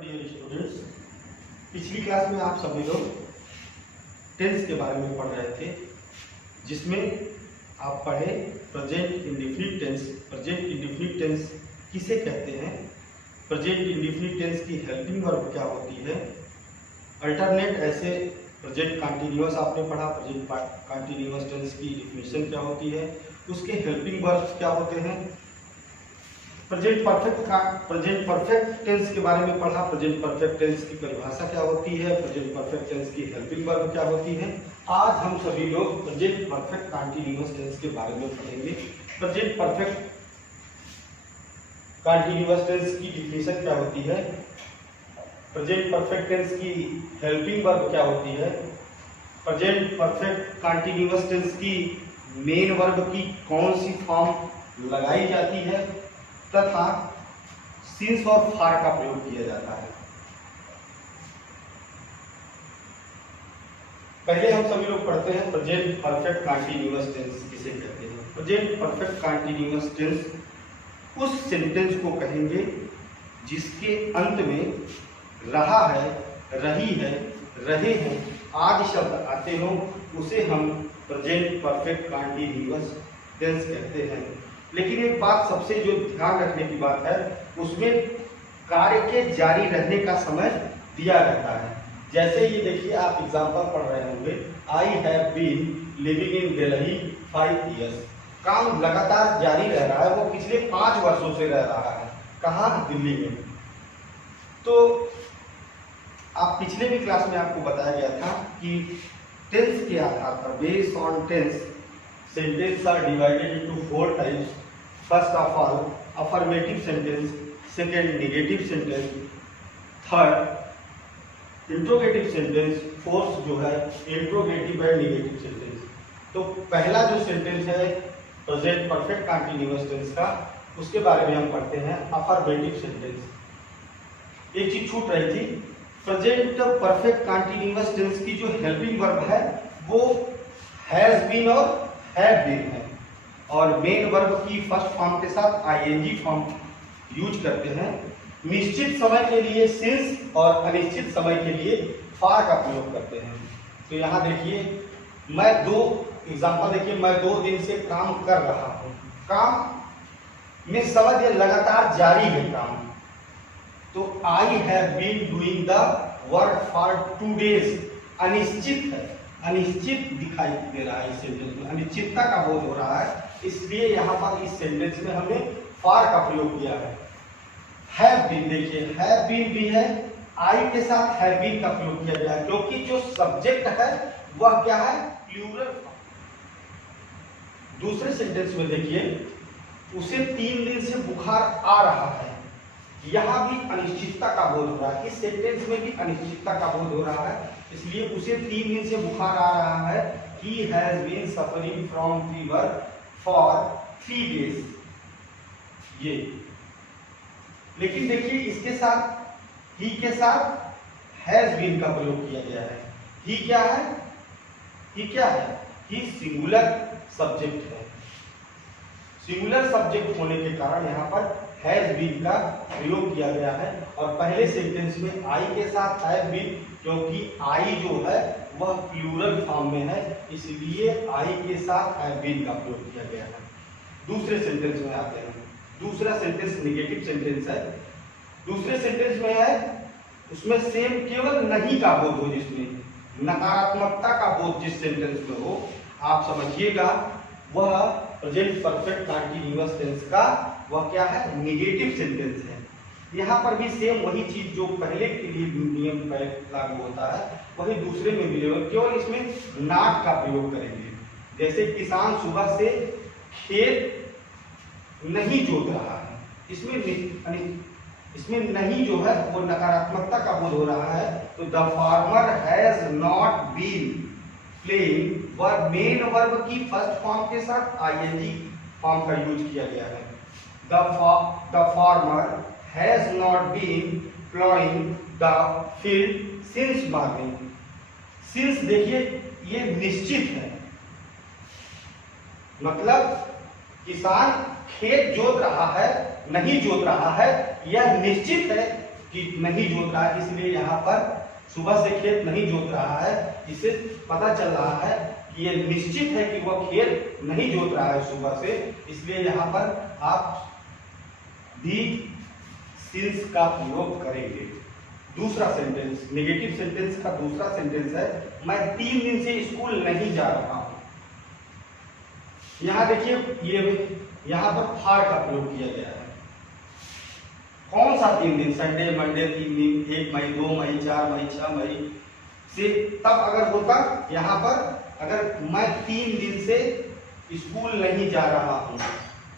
Dear students, पिछली class में आप सभी लोग टेंस के बारे में पढ़ रहे थे, जिसमें आप पढ़े present indefinite tense. Present indefinite tense किसे कहते हैं, प्रेजेंट इंडेफिनिट टेंस की हेल्पिंग वर्ब क्या होती है, अल्टरनेट ऐसे प्रेजेंट कंटीन्यूअस आपने पढ़ा, प्रेजेंट कंटीन्यूअस टेंस की डिफिनेशन क्या होती है, उसके हेल्पिंग वर्ब्स क्या होते हैं, प्रेजेंट परफेक्ट टेंस के बारे में पढ़ा, प्रेजेंट परफेक्ट टेंस की परिभाषा क्या होती है, प्रेजेंट परफेक्ट टेंस की हेल्पिंग वर्ब क्या होती है। आज हम सभी लोग प्रेजेंट परफेक्ट कंटीन्यूअस टेंस के बारे में पढ़ेंगे। प्रेजेंट परफेक्ट कंटीन्यूअस टेंस की डिफिनेशन क्या होती है, प्रेजेंट परफेक्ट टेंस की हेल्पिंग वर्ब क्या होती है, प्रेजेंट परफेक्ट कंटीन्यूअस टेंस की मेन वर्ब की कौन सी फॉर्म लगाई जाती है तथा सिंस और फार का प्रयोग किया जाता है। पहले हम सभी लोग पढ़ते हैं प्रेजेंट परफेक्ट कंटीन्यूअस टेंस किसे कहते हैं। प्रेजेंट परफेक्ट कंटीन्यूअस टेंस उस सेंटेंस को कहेंगे जिसके अंत में रहा है, रही है, रहे हैं आदि शब्द आते हो, उसे हम प्रेजेंट परफेक्ट कंटीन्यूअस टेंस कहते हैं। लेकिन एक बात सबसे जो ध्यान रखने की बात है, उसमें कार्य के जारी रहने का समय दिया रहता है। जैसे ये देखिए, आप एग्जांपल पढ़ रहे होंगे, I have been living in Delhi 5 years। काम लगातार जारी रह रहा है, वो पिछले 5 वर्षों से रह रहा है। कहाँ? दिल्ली में। तो आप पिछले भी क्लास में आपको बताया गया था कि टेंस के आधार पर, based on tense, sentences are divided into 4 types. First of all, affirmative sentence. Second, negative sentence. Third, interrogative sentence. Fourth जो है interrogative and negative sentence. तो पहला जो सेंटेंस है प्रेजेंट परफेक्ट कंटीन्यूअस टेंस का, उसके बारे में हम पढ़ते हैं अफर्मेटिव सेंटेंस। एक चीज छूट रही थी, प्रेजेंट परफेक्ट कंटीन्यूअस टेंस की जो हेल्पिंग वर्ब है वो हैज बीन और हैव बीन है, और मेन वर्ब की फर्स्ट फॉर्म के साथ आईएनजी फॉर्म यूज करते हैं। निश्चित समय के लिए सिंस और अनिश्चित समय के लिए फार का प्रयोग करते हैं। तो यहाँ देखिए, मैं 2 एग्जांपल देखिए, मैं 2 दिन से काम कर रहा हूँ। काम में समझ लगातार जारी है काम। तो I have been doing the work for 2 days अनिश्चित है, अनिश्चित दिखाई दे रहा है इस सेंटेंस में, अनिश्चितता का बोध हो रहा है, इसलिए यहाँ पर इस सेंटेंस में हमने फार का प्रयोग किया है। हैव बीन देखिए, हैव बीन भी है, आई के साथ हैव बीन का प्रयोग किया गया है, क्योंकि जो सब्जेक्ट है वह क्या है, प्लूरल फॉर्म। दूसरे सेंटेंस में देखिए, उसे 3 दिन से बुखार आ रहा है, यहां भी अनिश्चितता का बोध हो रहा है, इस सेंटेंस में भी अनिश्चितता का बोध हो रहा है, इसलिए उसे 3 दिन से बुखार आ रहा है। He has been suffering from fever for 3 days। ये लेकिन देखिए, इसके साथ ही के साथ has been का प्रयोग किया गया है। ही क्या है, ही क्या है, ही सिंगुलर सब्जेक्ट है। सिंगुलर सब्जेक्ट होने के कारण यहाँ पर हैज बीन का प्रयोग किया गया है, और पहले सेंटेंस में आई के साथ हैव बीन, क्योंकि आई जो है वह प्लूरल फॉर्म में है, इसलिए आई के साथ हैव बीन का प्रयोग किया गया है। दूसरे सेंटेंस में आते हैं। दूसरा सेंटेंस नेगेटिव सेंटेंस है। दूसरे सेंटेंस में है, उसमें सेम केवल नहीं का बोध हो, जिसमें नकारात्मकता का बोध जिस सेंटेंस में हो, आप समझिएगा वह प्रेजेंट परफेक्ट कंटीन्यूअस टेंस का वह क्या है, नेगेटिव सेंटेंस है। यहाँ पर भी सेम वही चीज जो पहले के लिए नियम लागू होता है, वही दूसरे में भी लेवल, केवल इसमें नॉट का प्रयोग करेंगे। जैसे किसान सुबह से खेत नहीं जोत रहा है, इसमें नहीं जो है वो नकारात्मकता का बोध हो रहा है। तो the farmer has not been playing, verb main verb की फर्स्ट फॉर्म के साथ आईएनजी फॉर्म का यूज किया गया है। The farmer has not been plowing the field since morning। since देखिए, ये निश्चित है, मतलब किसान खेत जोत रहा है, नहीं जोत रहा है, यह निश्चित है कि नहीं जोत रहा है, इसलिए यहाँ पर सुबह से खेत नहीं जोत रहा है। इससे पता चल रहा है कि ये निश्चित है कि वह खेत नहीं जोत रहा है सुबह से, इसलिए यहाँ पर आप दी सिंस का प्रयोग करेंगे। दूसरा सेंटेंस, नेगेटिव सेंटेंस का दूसरा सेंटेंस है, मैं 3 दिन से स्कूल नहीं जा रहा हूं। यहां देखिए, ये यहां पर फार का प्रयोग किया गया है। कौन सा 3 दिन? संडे, मंडे 3 दिन, 1 मई, 2 मई, 4 मई, 6 मई से तब अगर होता यहाँ पर, अगर मैं 3 दिन से स्कूल नहीं जा रहा हूं,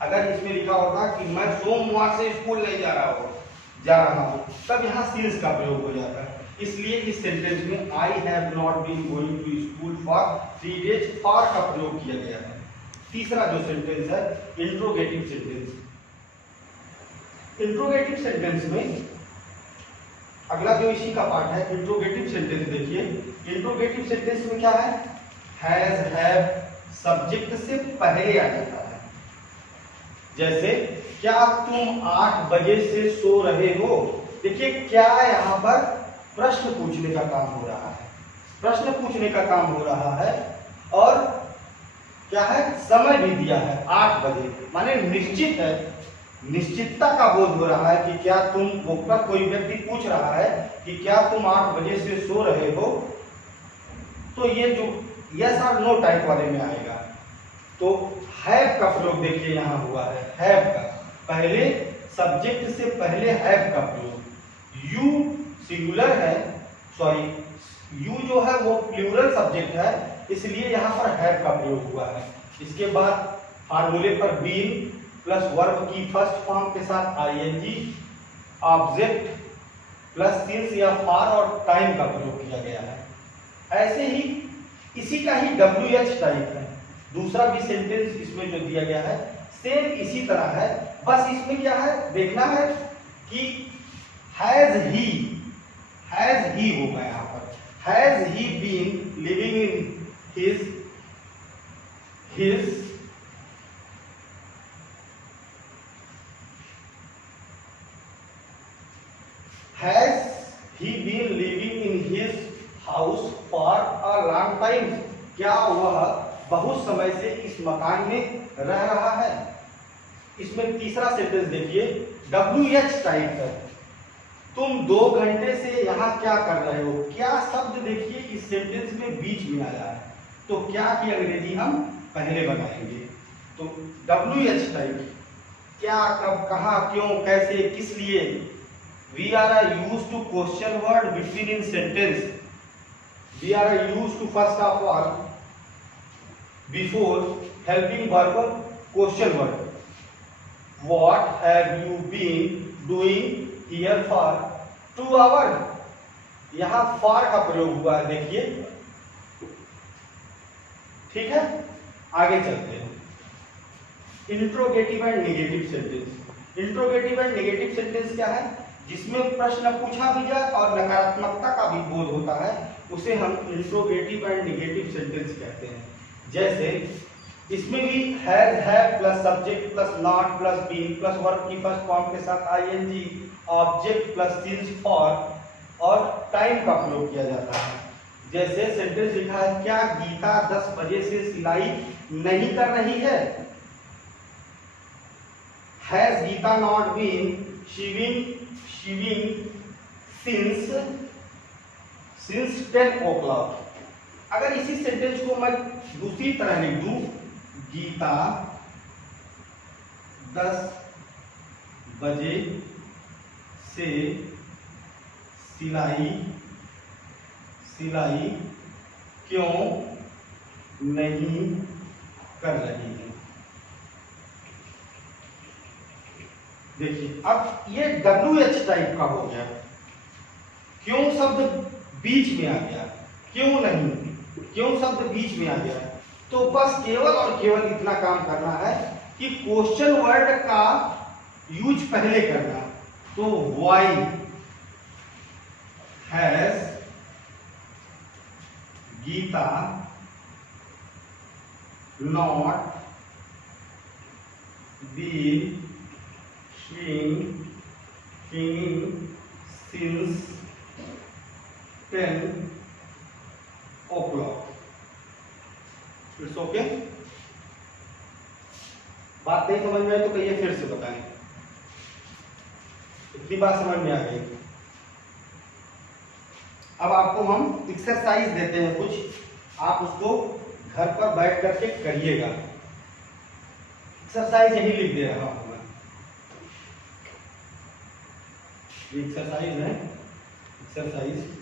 अगर इसमें लिखा होता कि मैं सोमवार से स्कूल नहीं जा रहा हूं, तब यहाँ सिंस का प्रयोग हो जाता है। इसलिए इस सेंटेंस में I have not been going to school for 3 days, for का प्रयोग किया गया है। तीसरा जो सेंटेंस है, इंट्रोगेटिव सेंटेंस। इंट्रोगेटिव सेंटेंस में अगला जो इसी का पार्ट है, इंट्रोगेटिव सेंटेंस। देखिए, इंट्रोगेटिव सेंटेंस में क्या है, हैज, हैव सब्जेक्ट से पहले आ जाता है। जैसे, क्या तुम 8 बजे से सो रहे हो? देखिए, क्या यहाँ पर प्रश्न पूछने का काम हो रहा है, प्रश्न पूछने का काम हो रहा है, और क्या है, समय भी दिया है 8 बजे, माने निश्चित है, निश्चितता का बोध हो रहा है कि क्या तुम, वो कोई व्यक्ति पूछ रहा है कि क्या तुम 8 बजे से सो रहे हो, तो ये जो यस और नो टाइप वाले में आएगा। तो हैव का प्रयोग देखिए यहाँ हुआ है, हैव का पहले, सब्जेक्ट से पहले हैव का प्रयोग। यू सिंगुलर है, सॉरी, यू जो है वो प्लूरल सब्जेक्ट है, इसलिए यहाँ पर हैव का प्रयोग हुआ है। इसके बाद फार्मूले पर बीन प्लस वर्ब की फर्स्ट फॉर्म के साथ आईएनजी, ऑब्जेक्ट प्लस सिंस या फॉर और टाइम का प्रयोग किया गया है। ऐसे ही इसी का ही WH टाइप है, दूसरा भी सेंटेंस इसमें जो दिया गया है सेम इसी तरह है, बस इसमें क्या है देखना है कि हैज ही होगा यहाँ पर, has he been living in his has he been living in his house for a long time? क्या वह बहुत समय से इस मकान में रह रहा है? इसमें तीसरा सेंटेंस देखिए, WH टाइप है, तुम 2 घंटे से यहाँ क्या कर रहे हो? क्या शब्द देखिए इस सेंटेंस में बीच में आया है, तो क्या की अंग्रेजी हम पहले बनाएंगे। तो WH टाइप, क्या, कब, कहाँ, क्यों, कैसे, किस लिए। We are used to question word between in sentence. We are used to first of all before helping verb question word. What have you been doing here for 2 hours? यहाँ for का प्रयोग हुआ है, देखिए, ठीक है। आगे चलते हैं, interrogative and negative sentence. Interrogative and negative sentence क्या है? जिसमें प्रश्न पूछा भी जाए और नकारात्मकता का भी बोध होता है, उसे हम इंट्रोगेटिव एंड नेगेटिव सेंटेंस कहते हैं। जैसे इसमें भी has, have plus subject plus not plus been plus verb की फर्स्ट फॉर्म के साथ ING, object plus since for और टाइम का प्रयोग किया जाता है। जैसे सेंटेंस लिखा है, क्या गीता 10 बजे से सिलाई नहीं कर रही है? Has Geeta not been shaving since 10 o'clock? अगर इसी सेंटेंस को मैं दूसरी तरह लिख दूं, गीता 10 बजे से सिलाई क्यों नहीं कर रही है? देखिए, अब ये WH टाइप का हो गया, क्यों शब्द बीच में आ गया, क्यों नहीं, क्यों शब्द बीच में आ गया, तो बस केवल और केवल इतना काम करना है कि क्वेश्चन वर्ड का यूज पहले करना। तो why has Geeta not been singing since 10 o'clock. It's okay. बात नहीं समझ में आई तो कहिए फिर से बताएं। इतनी बात समझ में आ गई। अब आपको हम एक्सरसाइज देते हैं कुछ, आप उसको घर पर बैठ करके करिएगा। एक्सरसाइज यही लिख दे रहा हूं मैं, ये एक्सरसाइज है। एक्सरसाइज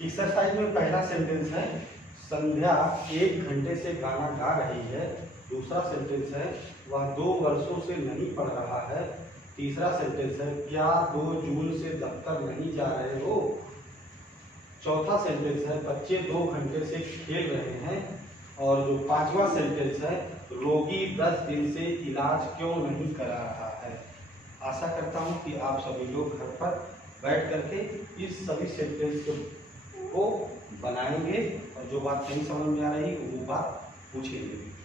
एक्सरसाइज में पहला सेंटेंस है संध्या 1 घंटे से गाना गा रही है। दूसरा सेंटेंस है वह 2 वर्षों से नहीं पढ़ रहा है। तीसरा सेंटेंस है क्या 2 जून से दफ्तर नहीं जा रहे हो। चौथा सेंटेंस है बच्चे 2 घंटे से खेल रहे हैं। और जो 5वां सेंटेंस है रोगी 10 दिन से इलाज क्यों नहीं करा रहा है। आशा करता हूं कि आप सभी लोग घर पर बैठ करके इस सभी सेंटेंस को बनाएंगे और जो बात नहीं समझ में आ रही वो बात पूछेंगे।